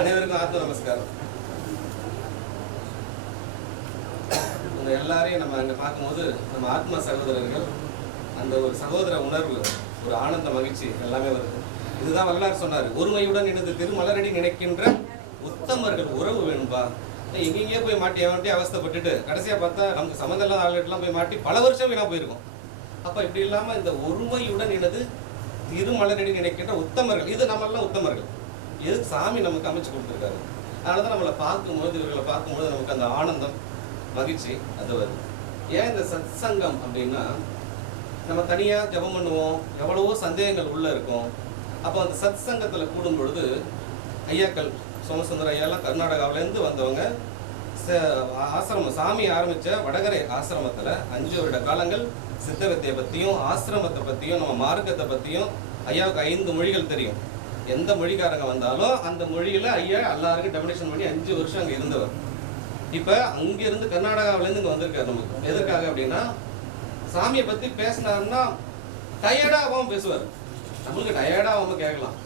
அனைவருக்கும் ஆத்ம நமஸ்காரம். இந்த எல்லாரையும் நம்ம அங்க பார்க்கும்போது நம்ம ஆத்ம சகோதரர்கள் அந்த ஒரு சகோதர உணர்வு ஒரு ஆனந்த மகிழ்ச்சி எல்லாமே வருது. இதுதான் வரலாறு சொன்னாரு. ஒருமையுடன் எனது திருமலரடி நினைக்கின்ற உத்தமர்கள் உறவு வேணும்பா? எங்கெங்கே போய் மாட்டி மாட்டி அவஸ்தைப்பட்டுட்டு கடைசியா பார்த்தா நமக்கு சம்மந்தம் இல்லாத ஆளுகிட்டலாம் போய் மாட்டி பல வருஷம் வீணா போயிருக்கோம். அப்ப இப்படி இல்லாம இந்த ஒருமையுடன் எனது திருமலரடி நினைக்கின்ற உத்தமர்கள் இது நம்மெல்லாம் உத்தமர்கள். எது சாமி நமக்கு அமைச்சு கொடுத்துருக்காரு? அதனால தான் நம்மளை பார்க்கும்போது இவர்களை பார்க்கும்போது நமக்கு அந்த ஆனந்தம் மகிழ்ச்சி அது வருது. ஏன் இந்த சத் சங்கம் அப்படின்னா நம்ம தனியாக ஜெபம் பண்ணுவோம் எவ்வளவோ சந்தேகங்கள் உள்ளே இருக்கும். அப்போ அந்த சத் சங்கத்தில் கூடும் பொழுது ஐயாக்கள் சோமசுந்தர ஐயாலாம் கர்நாடகாவிலேருந்து வந்தவங்க ச- ஆசிரமம் சாமி ஆரம்பித்த வடகரை ஆசிரமத்தில் அஞ்சு வருட காலங்கள் சித்த பற்றியும் ஆசிரமத்தை பற்றியும் நம்ம மார்க்கத்தை பற்றியும் ஐயாவுக்கு ஐந்து மொழிகள் தெரியும். எந்த மொழிக்காரங்க வந்தாலும் அந்த மொழியில் ஐயா எல்லாருக்கும் டெமினேஷன் பண்ணி அஞ்சு வருஷம் அங்கே இருந்தவர். இப்போ அங்கேருந்து கர்நாடகாவிலேருந்து இங்கே வந்திருக்காரு நமக்கு. எதற்காக அப்படின்னா சாமியை பற்றி பேசினாருன்னா டயர்டாகவும் பேசுவார். நம்மளுக்கு டயர்டாகவும் கேட்கலாம்.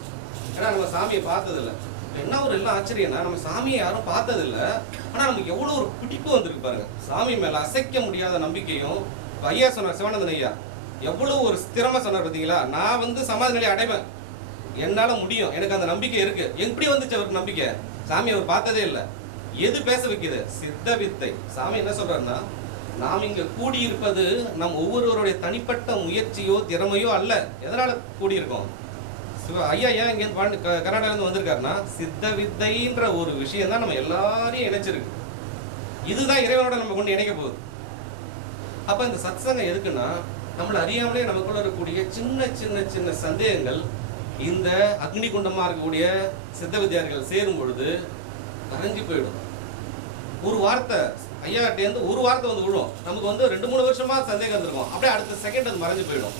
ஏன்னா நம்ம சாமியை பார்த்ததில்ல. என்ன ஒரு எல்லாம் ஆச்சரியம்னா நம்ம சாமியை யாரும் பார்த்ததில்ல. ஆனால் நமக்கு எவ்வளோ ஒரு பிடிப்பு வந்திருக்கு பாருங்க. சாமி மேலே அசைக்க முடியாத நம்பிக்கையும் ஐயா சொன்னார் சிவானந்தன் ஐயா எவ்வளோ ஒரு ஸ்திரமாக சொன்னார் பார்த்தீங்களா நான் வந்து சமாதி நிலையை அடைவேன். என்னால் முடியும். எனக்கு அந்த நம்பிக்கை இருக்கு. எப்படி வந்துச்சு அவருக்கு நம்பிக்கை? சாமி அவர் பார்த்ததே இல்லை. எது பேச வைக்குது? சித்த வித்தை. சாமி என்ன சொல்றாருன்னா நாம் இங்கே கூடியிருப்பது நம் ஒவ்வொருவருடைய தனிப்பட்ட முயற்சியோ திறமையோ அல்ல. எதனால் கூடியிருக்கோம்? சிவ ஐயா ஏன் இங்கே பாண்டி கர்நாடகாலேருந்து வந்திருக்காருன்னா சித்த வித்தைன்ற ஒரு விஷயம் தான் நம்ம எல்லாரையும் இணைச்சிருக்கு. இதுதான் இறைவனோட நம்ம கொண்டு இணைக்க போகுது. அப்போ இந்த சத்சங்கம் எதுக்குன்னா நம்மளை அறியாமலே நமக்குள்ள இருக்கக்கூடிய சின்ன சின்ன சின்ன சந்தேகங்கள் இந்த அக்னி குண்டமாக இருக்கக்கூடிய சித்த வித்தியார்கள் சேரும் பொழுது கரைஞ்சி போயிடும். ஒரு வார்த்தை ஐயாட்டேருந்து ஒரு வார்த்தை வந்து விழும். நமக்கு வந்து ரெண்டு மூணு வருஷமாக சந்தேகம் இருந்திருக்கும். அப்படியே அடுத்த செகண்ட் அது மறைஞ்சு போயிடும்.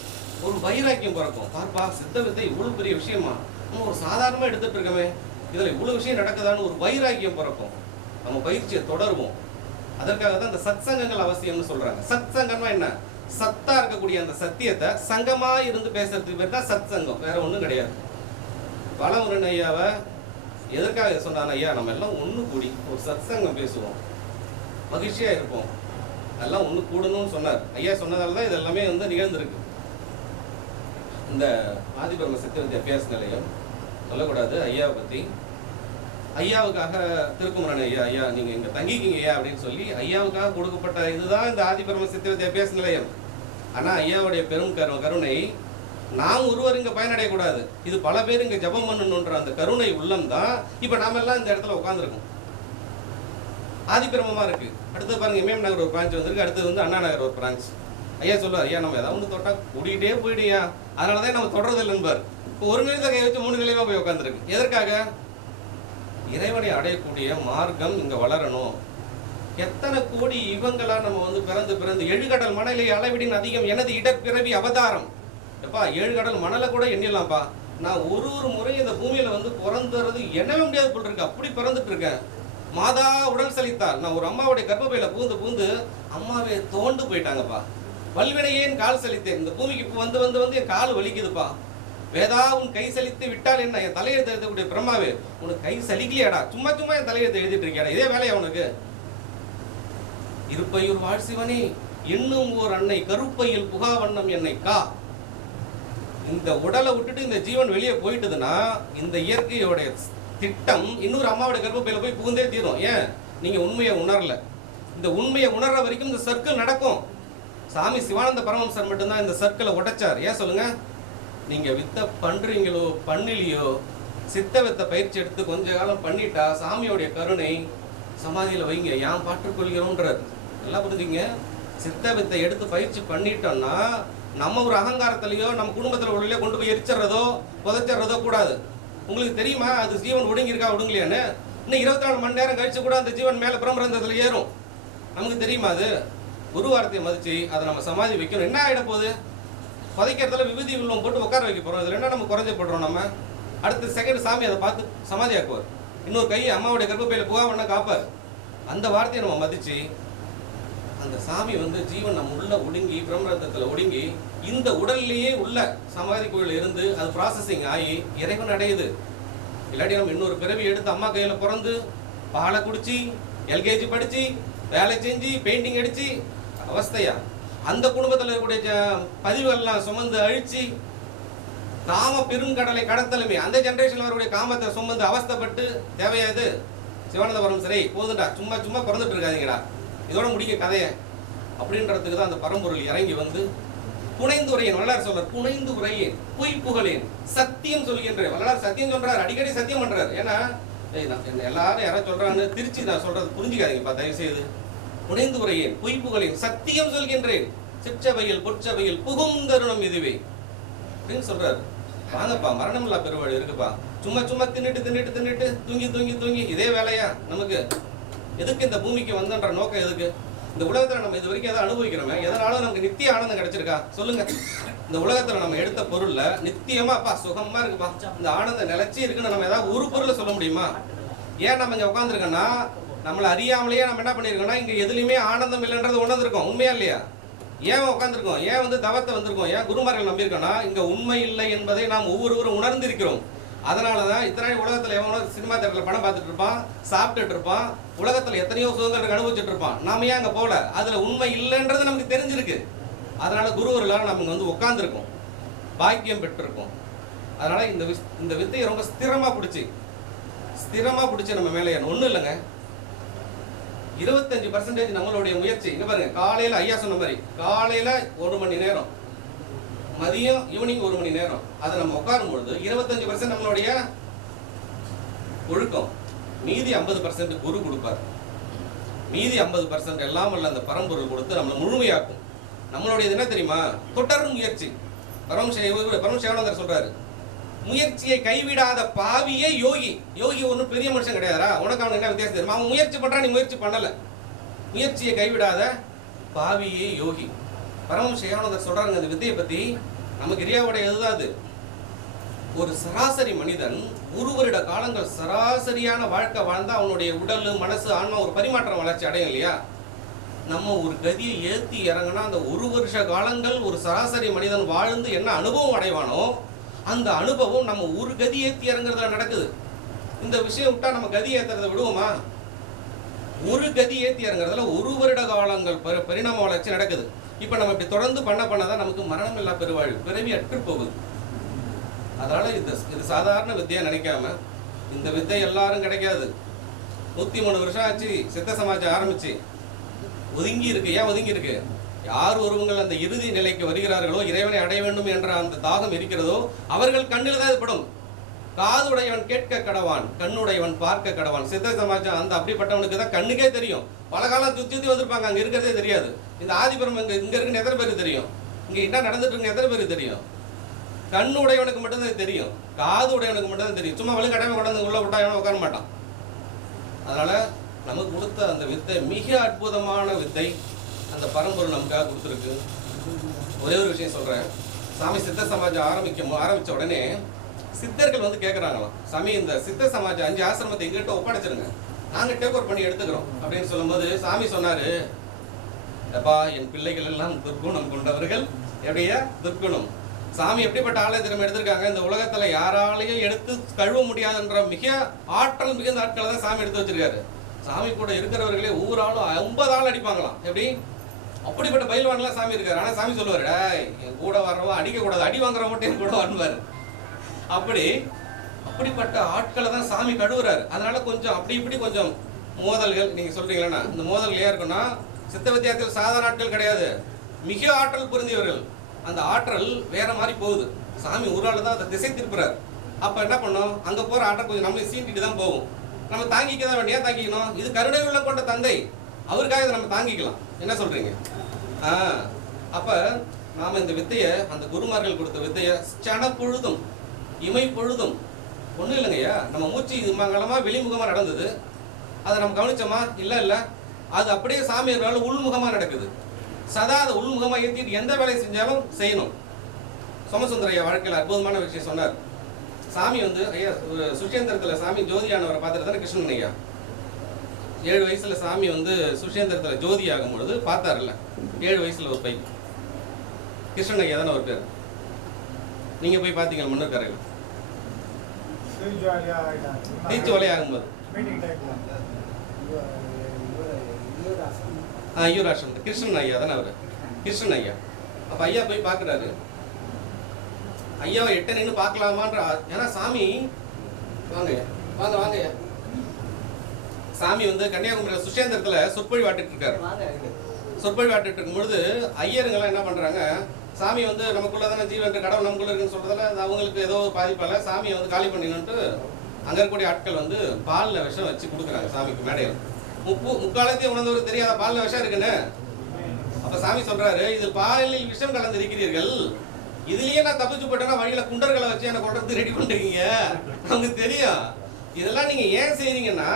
ஒரு வைராக்கியம் பிறக்கும். பார்ப்பா சித்த வித்தை இவ்வளோ பெரிய விஷயமா? நம்ம ஒரு சாதாரணமாக எடுத்துட்டு இருக்கமே. இதில் இவ்வளோ விஷயம் நடக்குதான்னு ஒரு வைராக்கியம் பிறக்கும். நம்ம பயிற்சியை தொடருவோம். அதற்காக தான் இந்த சத்சங்கங்கள் அவசியம்னு சொல்கிறாங்க சத்சங்கம்னா என்ன? சத்தா இருக்கக்கூடிய அந்த சத்தியத்தை சங்கமா இருந்து பேசுறதுக்கு பேர் தான் சத் சங்கம் வேற ஒன்றும் கிடையாது. பலமுருகன் ஐயாவை எதற்காக சொன்னான் ஐயா? நம்ம எல்லாம் ஒன்று கூடி ஒரு சத்சங்கம் பேசுவோம். மகிழ்ச்சியாக இருப்போம். எல்லாம் ஒன்று கூடணும்னு சொன்னார். ஐயா சொன்னதால தான் இது எல்லாமே வந்து நிகழ்ந்திருக்கு. இந்த ஆதிபர்ம சத்தியவதி அபியாச நிலையம். சொல்லக்கூடாது. ஐயாவை பற்றி ஐயாவுக்காக திருக்குமரன் ஐயா ஐயா நீங்க இங்க தங்கிக்கிங்க ஐயா அப்படின்னு சொல்லி ஐயாவுக்காக கொடுக்கப்பட்ட இதுதான் இந்த ஆதிபரம சித்திர வித்தியாபியாச நிலையம். ஆனா ஐயாவுடைய பெரும் கரு கருணை நாம் ஒருவர் இங்க பயனடையக்கூடாது. இது பல பேர் இங்க ஜபம் பண்ணணுன்ற அந்த கருணை உள்ளம் தான் இப்ப நாம எல்லாம் இந்த இடத்துல உட்காந்துருக்கோம் ஆதிபிரமமா இருக்கு. அடுத்து பாருங்க எம்எம் நகர் ஒரு பிரான்ச் வந்திருக்கு. அடுத்தது வந்து அண்ணா நகர் ஒரு பிரான்ச் ஐயா சொல்லுவார் ஐயா நம்ம ஏதாவது ஒன்று தொட்டா கூட்டிகிட்டே போயிடுயா அதனால தான் நம்ம தொடர்றது இல்லைன்பார் இப்போ ஒரு நிலையத்தை கை வச்சு மூணு நிலையமா போய் உட்காந்துருக்கு எதற்காக? இறைவனை அடையக்கூடிய மார்க்கம் இங்க வளரணும். எத்தனை கோடி யுகங்களா நம்ம வந்து பிறந்து பிறந்து எழுகடல் மணலை அளவிடின் அதிகம் எனது இடப்பிறவி அவதாரம். எப்பா ஏழு கடல் மணலை கூட எண்ணிடலாம்ப்பா. நான் ஒரு ஒரு முறை இந்த பூமியில வந்து பிறந்துறது என்னவே முடியாது போல் இருக்கு. அப்படி பிறந்துட்டு இருக்கேன். மாதா உடல் சலித்தால் நான் ஒரு அம்மாவுடைய கர்ப்பப்பையில பூந்து பூந்து அம்மாவே தோண்டு போயிட்டாங்கப்பா. வல்வினையேன் கால் சலித்தேன் இந்த பூமிக்கு வந்து வந்து வந்து என் கால் வலிக்குதுப்பா. வேதா உன் கை சலித்து விட்டால் என்ன? என் தலையெழுத்து எழுதக்கூடிய பிரம்மாவே உனக்கு கை சலிக்கலையாடா? சும்மா சும்மா என் தலையெழுத்து எழுதிட்டு இருக்கியாடா? இதே வேலையா உனக்கு? இருப்பையூர் வாழ் சிவனே இன்னும் ஓர் அன்னை கருப்பையில் புகா வண்ணம் என்னை கா. இந்த உடலை விட்டுட்டு இந்த ஜீவன் வெளியே போயிட்டுதுன்னா இந்த இயற்கையோடைய திட்டம் இன்னொரு அம்மாவோட கர்ப்பப்பையில போய் புகுந்தே தீரும். ஏன்? நீங்க உண்மையை உணரல. இந்த உண்மையை உணர்ற வரைக்கும் இந்த சர்க்கிள் நடக்கும். சாமி சிவானந்த பரமம்சர் மட்டும்தான் இந்த சர்க்கிளை உடைச்சார். ஏன் சொல்லுங்க? நீங்க வித்த பண்றீங்களோ பண்ணலையோ சித்த வித்த பயிற்சி எடுத்து கொஞ்ச காலம் பண்ணிட்டா சாமியோடைய கருணை சமாதியில வைங்க ஏன் பாட்டுக்கொள்கிறோன்றார் நல்லா புரிஞ்சுங்க. சித்த வித்தை எடுத்து பயிற்சி பண்ணிட்டோம்னா நம்ம ஒரு அகங்காரத்திலையோ நம்ம குடும்பத்தில் உள்ளே கொண்டு போய் எரிச்சிடுறதோ புதைச்சிடுறதோ கூடாது. உங்களுக்கு தெரியுமா அது ஜீவன் ஒடுங்கியிருக்கா ஒடுங்கலையான்னு? இன்னும் இருபத்தி நாலு மணி நேரம் கழிச்சு கூட அந்த ஜீவன் மேலே பிரம்மரந்தத்துல ஏறும். நமக்கு தெரியுமா அது? குரு வாரத்தை மதிச்சு அதை நம்ம சமாதி வைக்கணும். என்ன ஆகிட போகுது? புதைக்கிறதுல விபூதி உள்ளம் போட்டு உட்கார வைக்க போகிறோம் இதுல என்ன நம்ம குறைஞ்சப்படுறோம் நம்ம? அடுத்த செகண்ட் சாமி அதை பார்த்து சமாதியாக்குவார். இன்னொரு கை அம்மாவுடைய கர்ப்பப்பையில் புகா காப்பார். அந்த வார்த்தையை நம்ம மதித்து அந்த சாமி வந்து ஜீவன் நம்ம உள்ள ஒடுங்கி பிரம்மரத்தத்தில் ஒடுங்கி இந்த உடல்லையே உள்ள சமாதி கோயில் இருந்து அது ப்ராசஸிங் ஆகி இறைவன் அடையுது. இல்லாட்டி நம்ம இன்னொரு பிறவி எடுத்து அம்மா கையில் பிறந்து பாலை குடிச்சு எல்கேஜி படித்து வேலை செஞ்சு பெயிண்டிங் அடித்து அவஸ்தையா? அந்த குடும்பத்தில் இருக்கக்கூடிய பதிவுகள்லாம் சுமந்து அழிச்சு காம பெருங்கடலை கடத்தலுமே அந்த ஜென்ரேஷனில் வரக்கூடிய காமத்தை சுமந்து அவஸ்தைப்பட்டு தேவையாது. சிவானந்தபுரம் சரி போதுண்டா சும்மா சும்மா பிறந்துட்டு இருக்காதீங்கடா. இதோட முடிக்க கதையை. அப்படின்றதுக்கு தான் அந்த பரம்பொருள் இறங்கி வந்து புனைந்து உரையேன் வரலாறு சொல்றார் புனைந்து உரையேன் பொய் புகழேன் சத்தியம் சொல்கின்றேன் வரலாறு சத்தியம் சொல்றாரு அடிக்கடி சத்தியம் பண்றாரு. ஏன்னா நான் என்ன எல்லாரும் யாராவது சொல்றான்னு திருச்சி நான் சொல்றது புரிஞ்சுக்காதீங்கப்பா தயவு செய்து புனைந்து உரையேன். பொய் புகழேன் சத்தியம் சொல்கின்றேன். சிற்றவையில் பொற்சவையில் புகுந்தருணம் இதுவே. அப்படின்னு சொல்றாரு. வாங்கப்பா மரணமில்லா பெருவாழ் இருக்குப்பா. சும்மா சும்மா தின்னுட்டு தின்னுட்டு தின்னுட்டு தூங்கி தூங்கி தூங்கி இதே வேலையா? நமக்கு எதுக்கு இந்த பூமிக்கு வந்தன்ற நோக்கம் எதுக்கு? இந்த உலகத்துல நம்ம இது வரைக்கும் எதை அனுபவிக்கிறோமே? எதனாலும் நமக்கு நித்திய ஆனந்தம் கிடைச்சிருக்கா? சொல்லுங்க. இந்த உலகத்துல நம்ம எடுத்த பொருள்ல நித்தியமா அப்பா சுகமா இருக்குப்பா. இந்த ஆனந்தம் நிலைச்சி இருக்குன்னு நம்ம ஏதாவது ஒரு பொருளை சொல்ல முடியுமா? ஏன் நம்ம இங்க உட்காந்துருக்கோம்னா நம்மளை அறியாமலேயே நம்ம என்ன பண்ணியிருக்கோம்னா இங்கே எதுலையுமே ஆனந்தம் இல்லைன்றது உணர்ந்துருக்கோம். உண்மையா இல்லையா? ஏன் உட்காந்துருக்கோம் ஏன் வந்து தவத்தை வந்திருக்கோம்? ஏன் குருமார்கள் நம்பியிருக்கோம்னா இங்கே உண்மை இல்லை என்பதை நாம் ஒவ்வொருவரும் உணர்ந்திருக்கிறோம். அதனால தான் இத்தனை உலகத்தில் எவனோ சினிமா தேட்டரில் படம் பார்த்துட்டு இருப்பான் சாப்பிட்டுட்டு இருப்பான் உலகத்தில் எத்தனையோ சுதந்திரம் அனுபவிச்சுட்டு இருப்பான். நாம ஏன் அங்கே போகல? அதில் உண்மை இல்லைன்றது நமக்கு தெரிஞ்சிருக்கு. அதனால குருவர்களால் நம்ம வந்து உட்காந்துருக்கோம் பாக்கியம் பெற்றிருக்கோம். அதனால இந்த விஷ்- இந்த வித்தையை ரொம்ப ஸ்திரமாக பிடிச்சி ஸ்திரமாக பிடிச்சி நம்ம மேலே ஒன்றும் இல்லைங்க. இருபத்தஞ்சு பர்சன்டேஜ் நம்மளுடைய முயற்சி. இங்க பாருங்க காலையில ஐயா சொன்ன மாதிரி காலையில ஒரு மணி நேரம் மதியம் ஈவினிங் ஒரு மணி நேரம். அதை நம்ம உட்காரும் பொழுது இருபத்தஞ்சு பர்சன்ட் நம்மளுடைய ஒழுக்கம். மீதி ஐம்பது பர்சன்ட் குரு கொடுப்பார். மீதி ஐம்பது பர்சன்ட் எல்லாம் வல்ல அந்த பரம்பொருள் கொடுத்து நம்மளை முழுமையாக்கும். நம்மளுடையது என்ன தெரியுமா? தொடர் முயற்சி. பரமசேவ சிவ- சொல்றாரு முயற்சியை கைவிடாத பாவியே யோகி. யோகி ஒன்றும் பெரிய மனுஷன் கிடையாதா உனக்கு அவனுக்கு என்ன வித்தியாசம் தெரியுமா? அவன் முயற்சி பண்றான் நீ முயற்சி பண்ணலை. முயற்சியை கைவிடாத பாவியே யோகி. பரம சொல்கிறாங்க சொல்றாங்க இந்த வித்தையை பற்றி நமக்கு இரியாவுடைய இதுதான் அது? ஒரு சராசரி மனிதன் ஒரு வருட காலங்கள் சராசரியான வாழ்க்கை வாழ்ந்தால் அவனுடைய உடல் மனசு ஆன்மா ஒரு பரிமாற்றம் வளர்ச்சி அடையும் இல்லையா? நம்ம ஒரு கதியை ஏற்றி இறங்கினா அந்த ஒரு வருஷ காலங்கள் ஒரு சராசரி மனிதன் வாழ்ந்து என்ன அனுபவம் அடைவானோ அந்த அனுபவம் நம்ம ஒரு கதி ஏத்தி இறங்குறதுல நடக்குது. இந்த விஷயம் விட்டா நம்ம கதி ஏத்துறதை விடுவோமா? ஒரு கதி ஏத்தி இறங்குறதுல ஒரு வருட காலங்கள் பரி- பரிணாம வளர்ச்சி நடக்குது. இப்ப நம்ம இப்படி தொடர்ந்து பண்ண பண்ணதான் நமக்கு மரணம் இல்லா பெருவாழ்வு பிறவி அற்று போகுது. அதனால இது இது சாதாரண வித்தையாக நினைக்காம இந்த வித்தை எல்லாரும் கிடைக்காது. நூத்தி மூணு வருஷம் ஆச்சு சித்த சமாஜம் ஆரம்பிச்சு. ஒதுங்கி இருக்கு. ஏன் ஒதுங்கி இருக்கு? யார் ஒருவங்கள் அந்த இறுதி நிலைக்கு வருகிறார்களோ இறைவனை அடைய வேண்டும் என்ற அந்த தாகம் இருக்கிறதோ அவர்கள் கண்ணில் தான் இது படும். காதுடையவன் கேட்க கடவான் கண்ணுடையவன் பார்க்க கடவான். சித்த சமாஜம் அந்த அப்படிப்பட்டவனுக்கு தான் கண்ணுக்கே தெரியும். பல காலம் சுத்தி சுத்தி வந்திருப்பாங்க அங்க இருக்கிறதே தெரியாது. இந்த ஆதிபுரம் இங்க இங்க இருக்குன்னு எத்தனை பேர் தெரியும்? இங்க என்ன நடந்துட்டு இருக்கு எத்தனை பேர் தெரியும்? கண்ணு உடையவனுக்கு மட்டும்தான் தெரியும். காது உடையவனுக்கு மட்டும்தான் தெரியும். சும்மா வழி கடமை கொண்டாந்து உள்ள விட்டா எவனும் உட்கார மாட்டான். அதனால நமக்கு கொடுத்த அந்த வித்தை மிக அற்புதமான வித்தை. அந்த பரம்பொருள் நமக்காக கொடுத்துருக்கு. ஒரே ஒரு விஷயம் சொல்கிறேன் சாமி சித்த சமாஜம் ஆரம்பிக்க ஆரம்பித்த உடனே சித்தர்கள் வந்து கேட்குறாங்களாம் சாமி இந்த சித்த சமாஜம் அஞ்சு ஆசிரமத்தை எங்கிட்ட ஒப்படைச்சிருங்க. நாங்கள் டேக் ஓவர் பண்ணி எடுத்துக்கிறோம். அப்படின்னு சொல்லும்போது சாமி சொன்னாரு எப்பா என் பிள்ளைகள் எல்லாம் துர்க்குணம் கொண்டவர்கள். எப்படியா? துர்க்குணம். சாமி எப்படிப்பட்ட ஆலய திறமை எடுத்திருக்காங்க? இந்த உலகத்தில் யாராலையும் எடுத்து கழுவ முடியாதுன்ற மிக ஆற்றல் மிகுந்த ஆட்களை தான் சாமி எடுத்து வச்சிருக்காரு. சாமி கூட இருக்கிறவர்களே ஊராலும் ஐம்பது ஆள் அடிப்பாங்களாம். எப்படி? அப்படிப்பட்ட பயில்வான்லாம் சாமி இருக்காரு. ஆனா சாமி சொல்லுவாரு என் கூட வர்றவன் அடிக்க கூடாது. அடி வாங்குறவன் மட்டும் என் கூட வருவாரு அப்படி அப்படிப்பட்ட ஆட்களை தான் சாமி கழுவுறாரு. அதனால கொஞ்சம் அப்படி இப்படி கொஞ்சம் மோதல்கள் நீங்க சொல்றீங்களா இந்த மோதல்கள் ஏன் இருக்குன்னா சித்த வித்தியாசத்தில் சாதாரண ஆட்கள் கிடையாது. மிக ஆற்றல் புரிந்தியவர்கள். அந்த ஆற்றல் வேற மாதிரி போகுது. சாமி ஒரு தான் அதை திசை திருப்புறாரு. அப்போ என்ன பண்ணோம்? அங்கே போகிற ஆற்றல் கொஞ்சம் நம்மளே சீண்டிட்டு தான் போகும். நம்ம தாங்கிக்க தான் வேண்டியா? தாங்கிக்கணும். இது கருணை உள்ள கொண்ட தந்தை. அவருக்காக இதை நம்ம தாங்கிக்கலாம். என்ன சொல்றீங்க? ஆ அப்ப நாம இந்த வித்தைய அந்த குருமார்கள் கொடுத்த வித்தைய சன பொழுதும் இமை பொழுதும் ஒன்றும் இல்லைங்கய்யா நம்ம மூச்சு மங்கலமாக வெளிமுகமா நடந்தது. அதை நம்ம கவனிச்சோமா? இல்லை இல்லை. அது அப்படியே சாமியாரால உள்முகமா நடக்குது. சதா அதை உள்முகமா ஏற்றிட்டு எந்த வேலையை செஞ்சாலும் செய்யணும். சோமசுந்தரையா வாழ்க்கையில் அற்புதமான விஷயம் சொன்னார். சாமி வந்து ஐயா சுஷேந்திரத்தில் சாமி ஜோதியானவரை பார்த்துட்டு தானே கிருஷ்ணன் ஐயா? ஏழு வயசுல சாமி வந்து சுஷேந்திரத்துல ஜோதி ஆகும் பொழுது பார்த்தாருல்ல. ஏழு வயசுல ஒரு பையன். கிருஷ்ணன் ஐயா தானே ஒரு பேர். நீங்க போய் பார்த்தீங்க மன்னர் கரையில் ஜாலியாக தீச்சு வலையாகும்போது ஆ கிருஷ்ணன் ஐயா தானே அவர்? கிருஷ்ணன் ஐயா. அப்போ ஐயா போய் பார்க்குறாரு ஐயாவை எட்ட நின்று பார்க்கலாமான்ற ஏன்னா சாமி வாங்க வாங்க வாங்க ஐயா. சாமி வந்து கன்னியாகுமரியில் சுஷேந்திரத்தில் சொற்பொழி வாட்டுட்டு இருக்காரு. சொற்பொழி வாட்டுட்டு இருக்கும் பொழுது ஐயருங்கெல்லாம் என்ன பண்ணுறாங்க சாமி வந்து நமக்குள்ள தானே ஜீவன் கடவுள் நமக்குள்ள இருக்குன்னு சொல்றதால அவங்களுக்கு ஏதோ பாதிப்பால சாமியை வந்து காலி பண்ணினுட்டு அங்கே இருக்கக்கூடிய ஆட்கள் வந்து பாலில் விஷம் வச்சு கொடுக்குறாங்க சாமிக்கு மேடையில். முப்பு முக்காலத்தையும் உணர்ந்தவருக்கு தெரியாத பாலில் விஷம் இருக்குன்னு. அப்ப சாமி சொல்றாரு இது பாலில் விஷம் கலந்திருக்கிறீர்கள். இதுலயே நான் தப்பிச்சு போட்டேன்னா வழியில குண்டர்களை வச்சு என்ன கொண்டு ரெடி பண்றீங்க நமக்கு தெரியும். இதெல்லாம் நீங்க ஏன் செய்றீங்கன்னா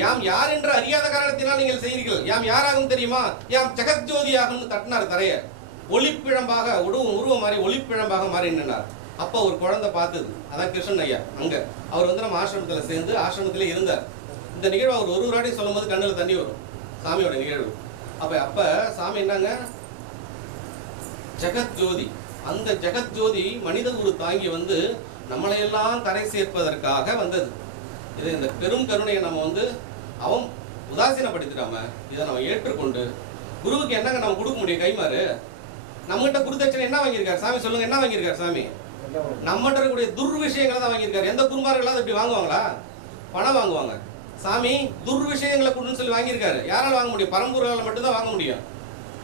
யாம் யார் என்று அறியாத காரணத்தினால் நீங்கள் செய்கிறீர்கள். யாம் யாராகும் தெரியுமா? யாம் ஜெகத்ஜோதியாகும் தட்டினார் தரைய. ஒளிப்பிழம்பாக உருவம் உருவம் மாறி ஒளிப்பிழம்பாக மாறி நின்றார் அப்போ ஒரு குழந்தை பார்த்தது. அதான் கிருஷ்ணன் ஐயா அங்க. அவர் வந்து நம்ம ஆசிரமத்தில் சேர்ந்து ஆசிரமத்திலே இருந்தார். இந்த நிகழ்வு அவர் ஒரு ஒரு சொல்லும் சொல்லும்போது கண்ணில் தண்ணி வரும். சாமியோட நிகழ்வு. அப்ப அப்ப சாமி என்னங்க? ஜெகத் ஜோதி அந்த ஜெகத் ஜோதி மனித உரு தாங்கி வந்து நம்மளையெல்லாம் கரை சேர்ப்பதற்காக வந்தது. இது இந்த பெரும் கருணையை நம்ம வந்து அவன் உதாசீனப்படுத்திடாம இதை நம்ம ஏற்றுக்கொண்டு குருவுக்கு என்னங்க நம்ம கொடுக்க முடியும்? கைமாறு நம்மகிட்ட குருதட்சணை என்ன வாங்கியிருக்காரு? சாமி சொல்லுங்க என்ன வாங்கியிருக்காரு சாமி? நம்மகிட்ட இருக்கக்கூடிய துர் விஷயங்களை தான் வாங்கியிருக்காரு. எந்த குருமார்களாவது இப்படி வாங்குவாங்களா? பணம் வாங்குவாங்க. சாமி துர் விஷயங்களை கொடுன்னு சொல்லி வாங்கியிருக்காரு. யாரால வாங்க முடியும்? பரம்பூரால மட்டும்தான் வாங்க முடியும்.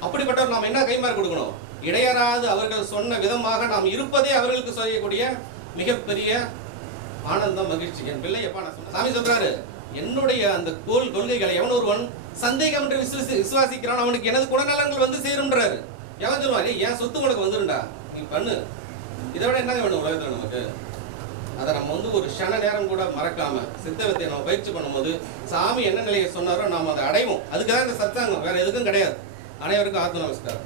அப்படிப்பட்டவர் நாம் என்ன கைமாறு கொடுக்கணும்? இடையறாது அவர்கள் சொன்ன விதமாக நாம் இருப்பதே அவர்களுக்கு செய்யக்கூடிய மிகப்பெரிய ஆனந்தம் மகிழ்ச்சி. என் பிள்ளை எப்பா நான் சொன்னேன் சாமி சொல்றாரு என்னுடைய அந்த கோல் கொள்கைகளை எவன் ஒருவன் சந்தேகம் என்று விசுவாசி விசுவாசிக்கிறான் அவனுக்கு எனது குணநலன்கள் வந்து சேரும்ன்றாரு. எவன் சொல்லுவான் "ஏய், என் சொத்து உனக்கு வந்துருண்டா நீ பண்ணு. இதை விட என்ன வேணும் உலகத்தில் நமக்கு? அதை நம்ம வந்து ஒரு க்ஷண நேரம் கூட மறக்காம சித்தவத்தை நம்ம பயிற்சி பண்ணும்போது சாமி என்ன நிலையை சொன்னாரோ நாம் அதை அடைவோம். அதுக்கு தான் இந்த சத்தாங்கம் வேற எதுக்கும் கிடையாது. அனைவருக்கும் ஆத்ம நமஸ்காரம்.